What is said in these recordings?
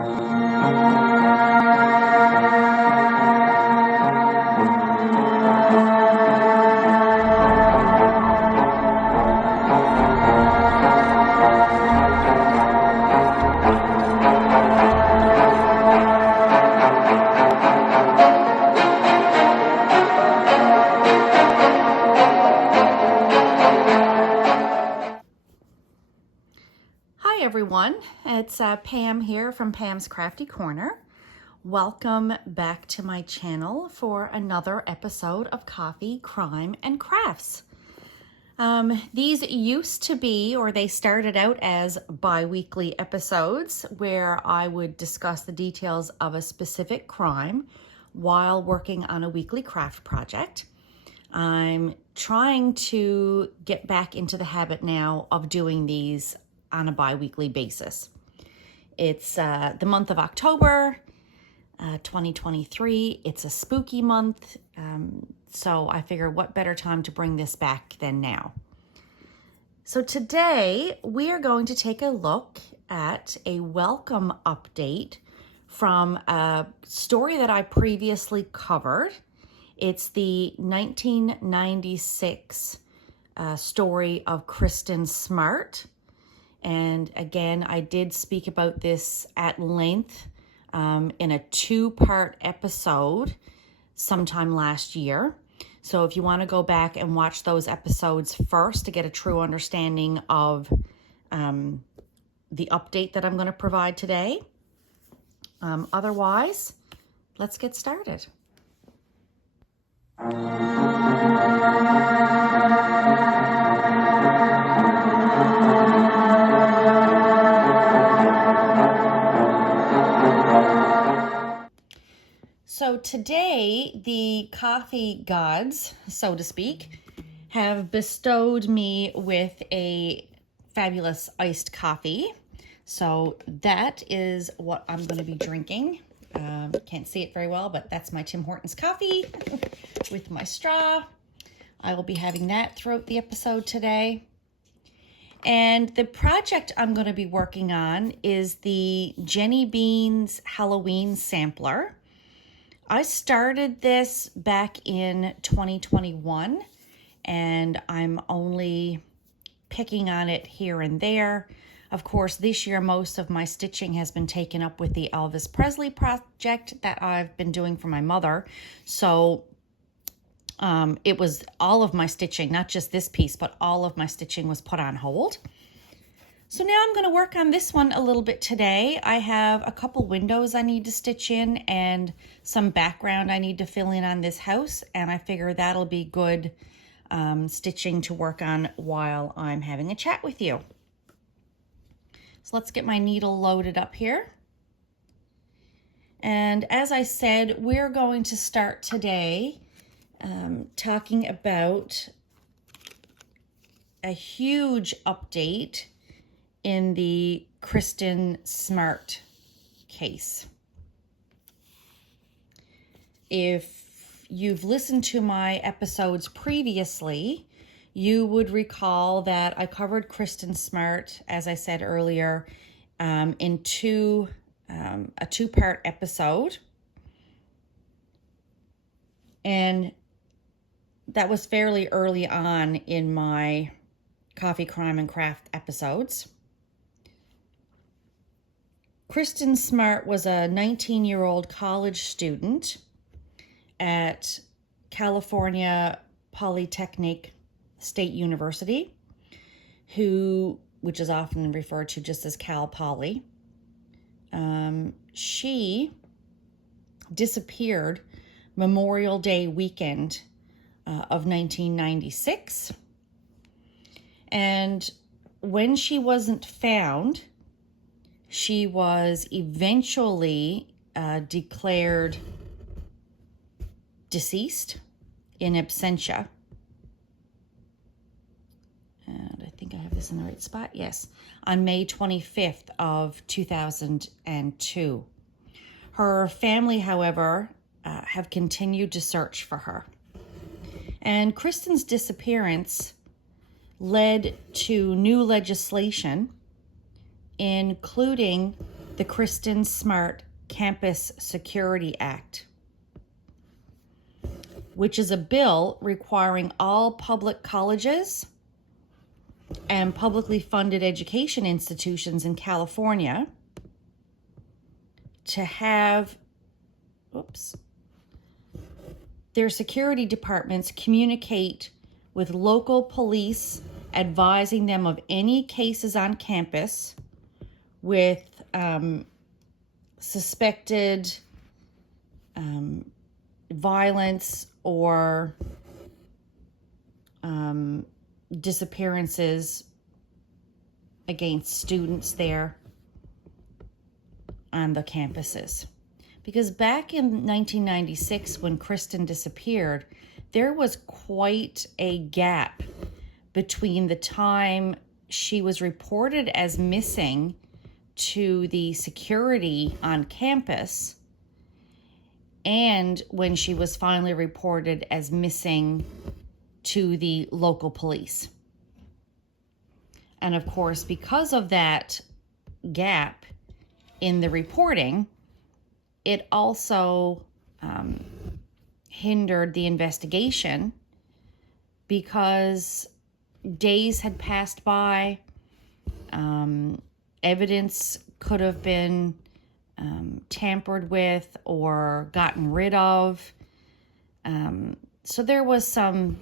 Hi everyone, it's Pam here from Pam's Crafty Corner. Welcome back to my channel for another episode of Coffee, Crime, and Crafts. These used to be, or they started out as bi-weekly episodes where I would discuss the details of a specific crime while working on a weekly craft project. I'm trying to get back into the habit now of doing these on a bi-weekly basis. It's the month of October, 2023. It's a spooky month, so I figure what better time to bring this back than now. So today we are going to take a look at a welcome update from a story that I previously covered. It's the 1996 story of Kristen Smart. And again, I did speak about this at length in a two-part episode sometime last year. So if you want to go back and watch those episodes first to get a true understanding of the update that I'm going to provide today. Otherwise, let's get started. So today, the coffee gods, so to speak, have bestowed me with a fabulous iced coffee. So that is what I'm going to be drinking. Can't see it very well, but that's my Tim Hortons coffee with my straw. I will be having that throughout the episode today. And the project I'm going to be working on is the Jenny Beans Halloween Sampler. I started this back in 2021, and I'm only picking on it here and there. Of course, this year, most of my stitching has been taken up with the Elvis Presley project that I've been doing for my mother. So it was all of my stitching, not just this piece, but all of my stitching was put on hold. So now I'm going to work on this one a little bit today. I have a couple windows I need to stitch in and some background I need to fill in on this house, and I figure that'll be good stitching to work on while I'm having a chat with you. So let's get my needle loaded up here. And as I said, we're going to start today talking about a huge update in the Kristen Smart case. If you've listened to my episodes previously, you would recall that I covered Kristen Smart, as I said earlier, in a two-part episode. And that was fairly early on in my Coffee, Crime, and Craft episodes. Kristen Smart was a 19-year-old college student at California Polytechnic State University, which is often referred to just as Cal Poly. She disappeared Memorial Day weekend of 1996. And when she wasn't found, she was eventually declared deceased in absentia. And I think I have this in the right spot. Yes, on May 25th of 2002. Her family, however, have continued to search for her. And Kristen's disappearance led to new legislation, including the Kristin Smart Campus Security Act, which is a bill requiring all public colleges and publicly funded education institutions in California to have, their security departments communicate with local police, advising them of any cases on campus with suspected violence or disappearances against students there on the campuses. Because back in 1996, when Kristen disappeared, there was quite a gap between the time she was reported as missing to the security on campus and when she was finally reported as missing to the local police. And of course, because of that gap in the reporting, it also hindered the investigation because days had passed by. Evidence could have been tampered with or gotten rid of. So there was some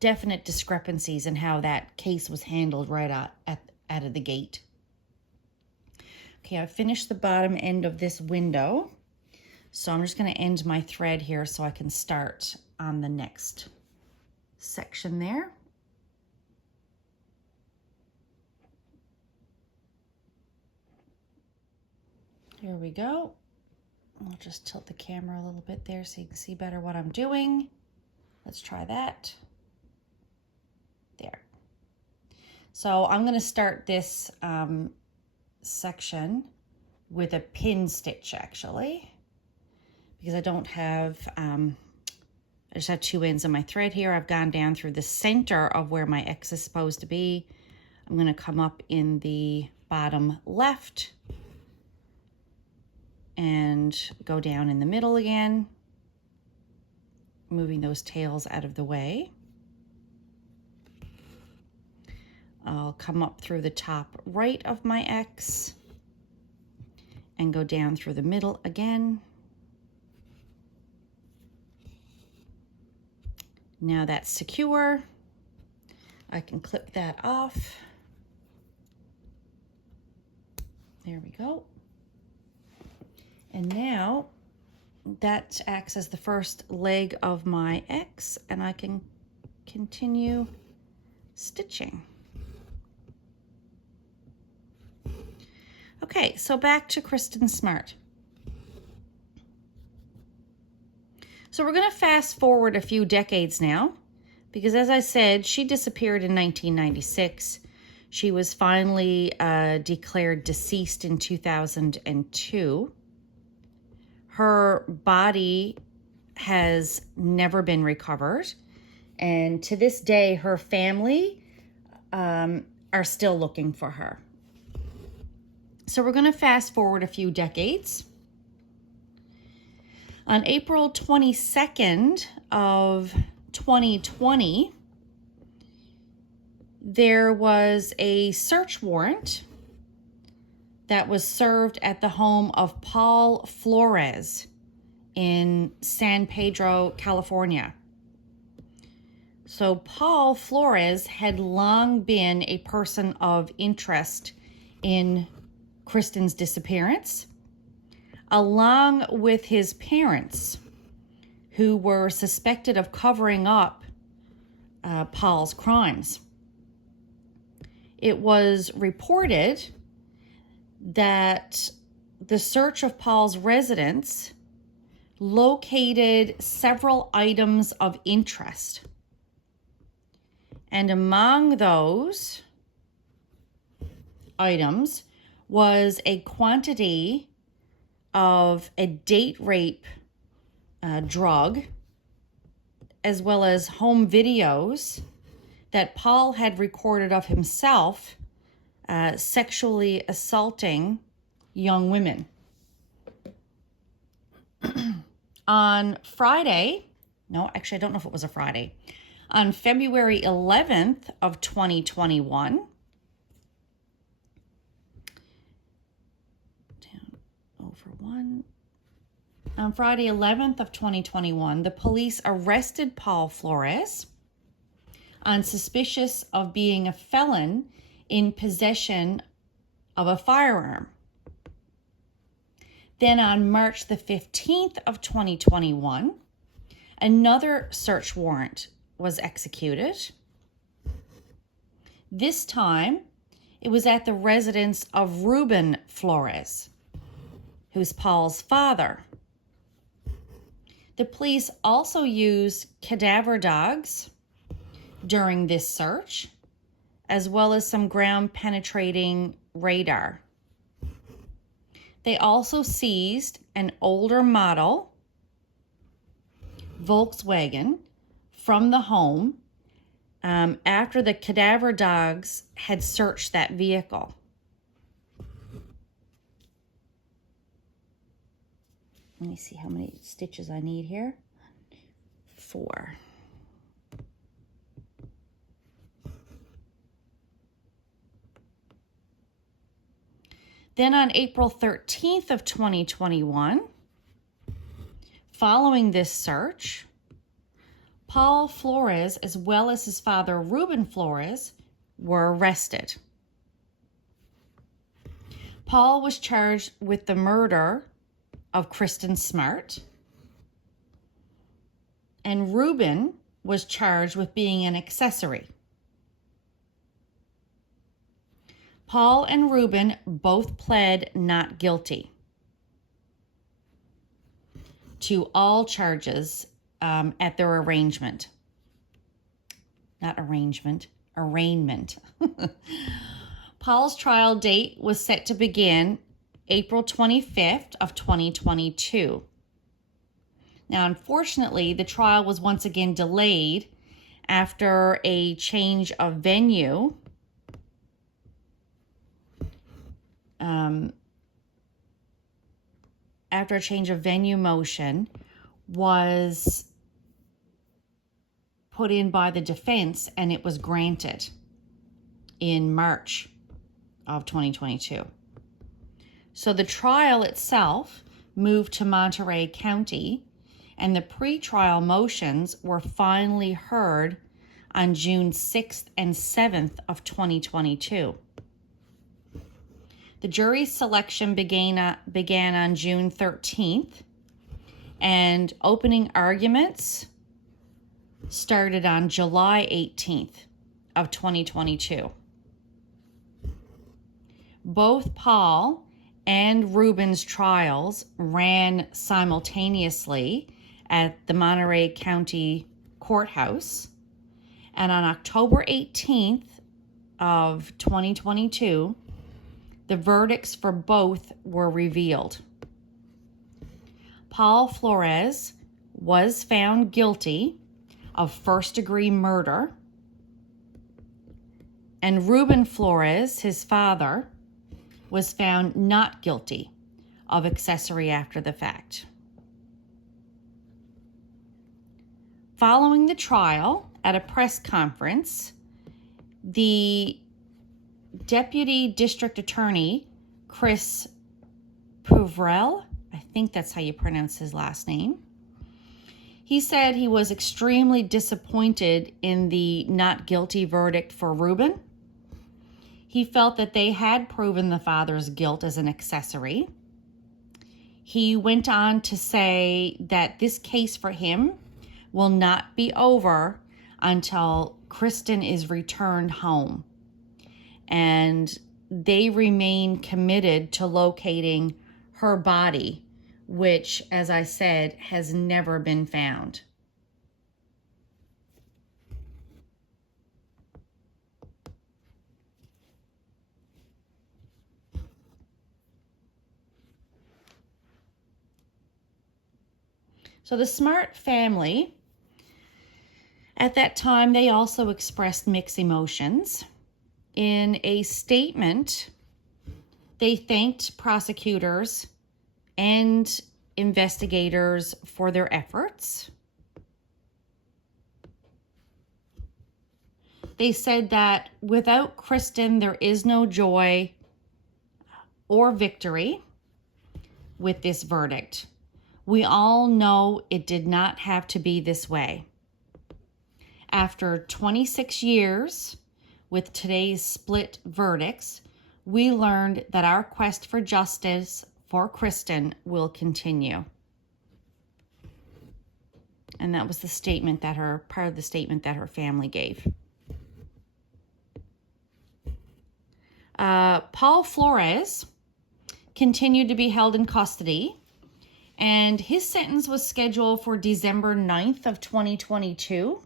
definite discrepancies in how that case was handled right out of the gate. Okay, I've finished the bottom end of this window. So I'm just going to end my thread here so I can start on the next section there. Here we go. I'll just tilt the camera a little bit there so you can see better what I'm doing. Let's try that. There. So I'm going to start this section with a pin stitch, actually, because I don't have, I just have two ends of my thread here. I've gone down through the center of where my X is supposed to be. I'm going to come up in the bottom left and go down in the middle again, moving those tails out of the way. I'll come up through the top right of my X and go down through the middle again. Now that's secure. I can clip that off. There we go. And now that acts as the first leg of my X, and I can continue stitching. Okay, so back to Kristin Smart. So we're going to fast forward a few decades now, because as I said, she disappeared in 1996. She was finally declared deceased in 2002. Her body has never been recovered, and to this day, her family are still looking for her. So we're going to fast forward a few decades. On April 22nd of 2020, there was a search warrant that was served at the home of Paul Flores in San Pedro, California. So Paul Flores had long been a person of interest in Kristin's disappearance, along with his parents, who were suspected of covering up Paul's crimes. It was reported that the search of Paul's residence located several items of interest. And among those items was a quantity of a date rape drug, as well as home videos that Paul had recorded of himself sexually assaulting young women. On Friday, no, actually, I don't know if it was a Friday. On February 11th of 2021, on Friday 11th of 2021, the police arrested Paul Flores on suspicion of being a felon in possession of a firearm. Then on March the 15th of 2021, another search warrant was executed. This time, it was at the residence of Ruben Flores, who's Paul's father. The police also used cadaver dogs during this search, as well as some ground-penetrating radar. They also seized an older model Volkswagen from the home after the cadaver dogs had searched that vehicle. Let me see how many stitches I need here. 4. Then on April 13th of 2021, following this search, Paul Flores, as well as his father, Ruben Flores, were arrested. Paul was charged with the murder of Kristin Smart, and Ruben was charged with being an accessory. Paul and Ruben both pled not guilty to all charges at their arraignment. Paul's trial date was set to begin April 25th of 2022. Now, unfortunately, the trial was once again delayed after a change of venue motion was put in by the defense, and it was granted in March of 2022. So the trial itself moved to Monterey County, and the pretrial motions were finally heard on June 6th and 7th of 2022. The jury selection began on June 13th, and opening arguments started on July 18th of 2022. Both Paul and Ruben's trials ran simultaneously at the Monterey County Courthouse, and on October 18th of 2022, the verdicts for both were revealed. Paul Flores was found guilty of first-degree murder, and Ruben Flores, his father, was found not guilty of accessory after the fact. Following the trial, at a press conference, the Deputy District Attorney, Chris Pouvrel, I think that's how you pronounce his last name, he said he was extremely disappointed in the not guilty verdict for Ruben. He felt that they had proven the father's guilt as an accessory. He went on to say that this case for him will not be over until Kristen is returned home. And they remain committed to locating her body, which, as I said, has never been found. So the Smart family, at that time, they also expressed mixed emotions. In a statement They thanked prosecutors and investigators for their efforts. They said that without Kristen, there is no joy or victory with this verdict. We all know it did not have to be this way. After 26 years with today's split verdicts, we learned that our quest for justice for Kristen will continue. And that was the statement that part of the statement that her family gave. Paul Flores continued to be held in custody, and his sentence was scheduled for December 9th of 2022.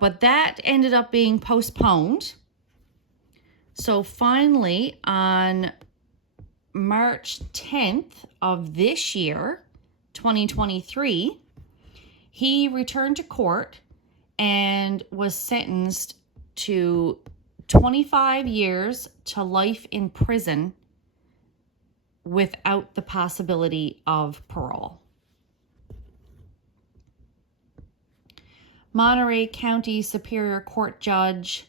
But that ended up being postponed. So finally, on March 10th of this year, 2023, he returned to court and was sentenced to 25 years to life in prison without the possibility of parole. Monterey County Superior Court Judge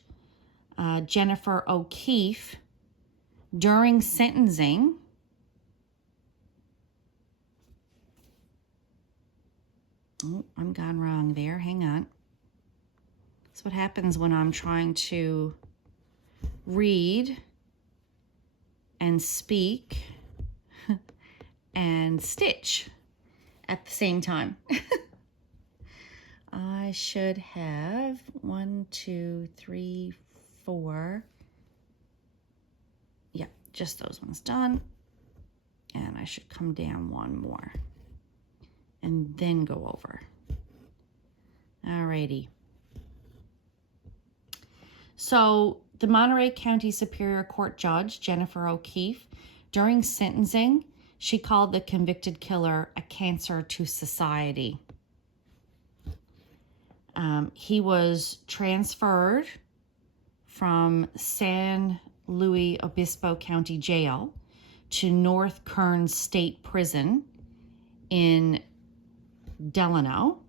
Jennifer O'Keefe, during sentencing, I'm gone wrong there. Hang on. That's what happens when I'm trying to read and speak and stitch at the same time. I should have 1, 2, 3, 4. Yeah, just those ones done. And I should come down one more and then go over. Alrighty. So the Monterey County Superior Court Judge, Jennifer O'Keefe, during sentencing, she called the convicted killer a cancer to society. He was transferred from San Luis Obispo County Jail to North Kern State Prison in Delano,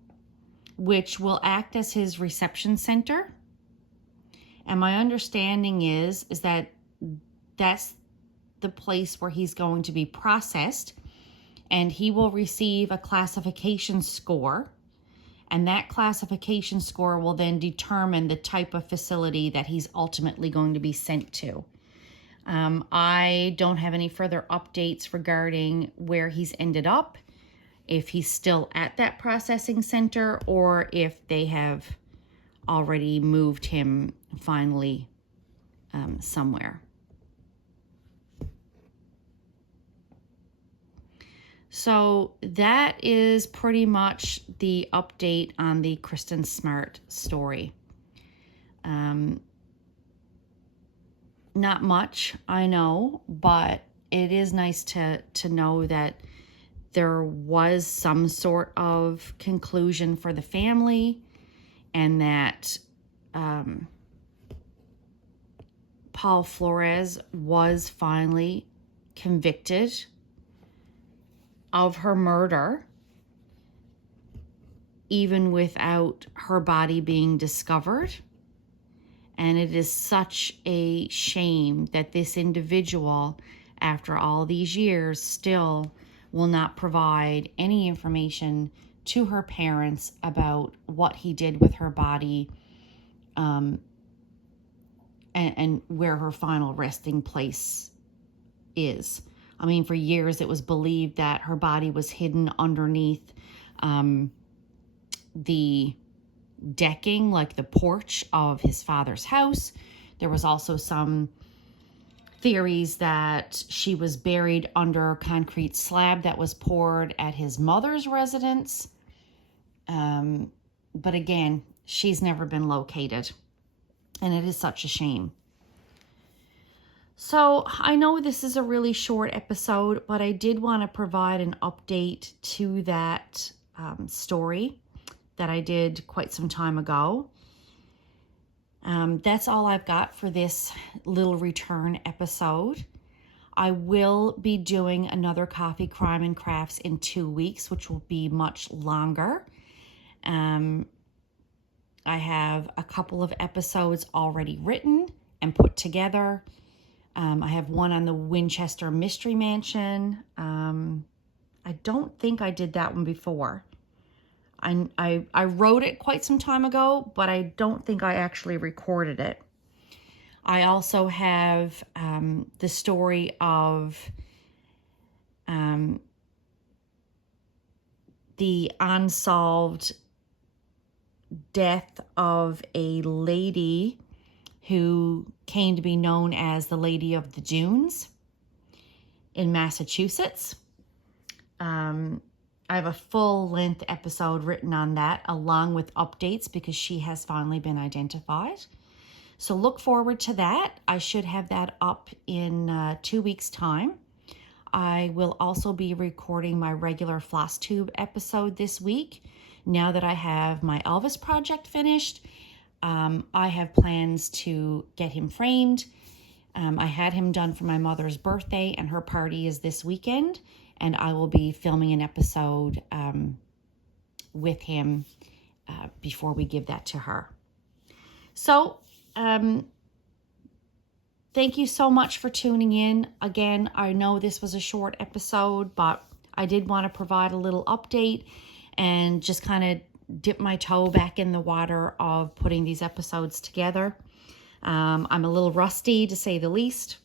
which will act as his reception center. And my understanding is that that's the place where he's going to be processed, and he will receive a classification score. And that classification score will then determine the type of facility that he's ultimately going to be sent to. I don't have any further updates regarding where he's ended up, if he's still at that processing center, or if they have already moved him finally somewhere. So that is pretty much the update on the Kristen Smart story. Not much, I know, but it is nice to know that there was some sort of conclusion for the family, and that Paul Flores was finally convicted of her murder, even without her body being discovered. And it is such a shame that this individual, after all these years, still will not provide any information to her parents about what he did with her body, and where her final resting place is. I mean, for years it was believed that her body was hidden underneath the decking, like the porch of his father's house. There was also some theories that she was buried under a concrete slab that was poured at his mother's residence. But again, she's never been located, and it is such a shame. So I know this is a really short episode, but I did want to provide an update to that story that I did quite some time ago. That's all I've got for this little return episode. I will be doing another Coffee Crime and Crafts in 2 weeks, which will be much longer. I have a couple of episodes already written and put together. I have one on the Winchester Mystery Mansion. I don't think I did that one before. I wrote it quite some time ago, but I don't think I actually recorded it. I also have the story of the unsolved death of a lady who came to be known as the Lady of the Dunes in Massachusetts. I have a full-length episode written on that, along with updates, because she has finally been identified. So look forward to that. I should have that up in 2 weeks' time. I will also be recording my regular floss tube episode this week. Now that I have my Elvis project finished, I have plans to get him framed. I had him done for my mother's birthday, and her party is this weekend, and I will be filming an episode with him before we give that to her. So, thank you so much for tuning in. Again, I know this was a short episode, but I did want to provide a little update and just kind of dip my toe back in the water of putting these episodes together. I'm a little rusty, to say the least,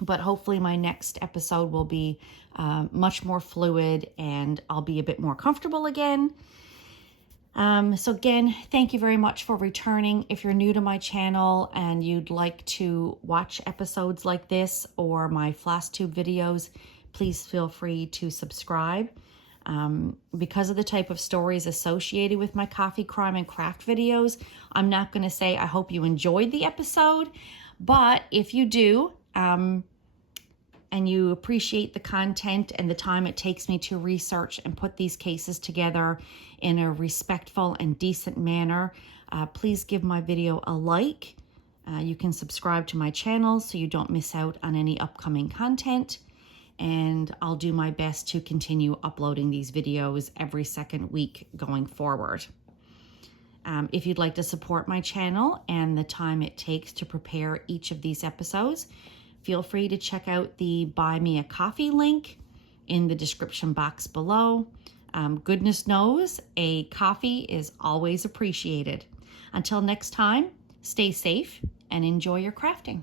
but hopefully my next episode will be much more fluid and I'll be a bit more comfortable again. So again, thank you very much for returning. If you're new to my channel and you'd like to watch episodes like this or my floss tube videos, please feel free to subscribe. Because of the type of stories associated with my coffee, crime, and craft videos, I'm not going to say I hope you enjoyed the episode, but if you do, and you appreciate the content and the time it takes me to research and put these cases together in a respectful and decent manner, please give my video a like. You can subscribe to my channel so you don't miss out on any upcoming content. And I'll do my best to continue uploading these videos every second week going forward. If you'd like to support my channel and the time it takes to prepare each of these episodes, feel free to check out the Buy Me a Coffee link in the description box below. Goodness knows a coffee is always appreciated. Until next time, stay safe and enjoy your crafting.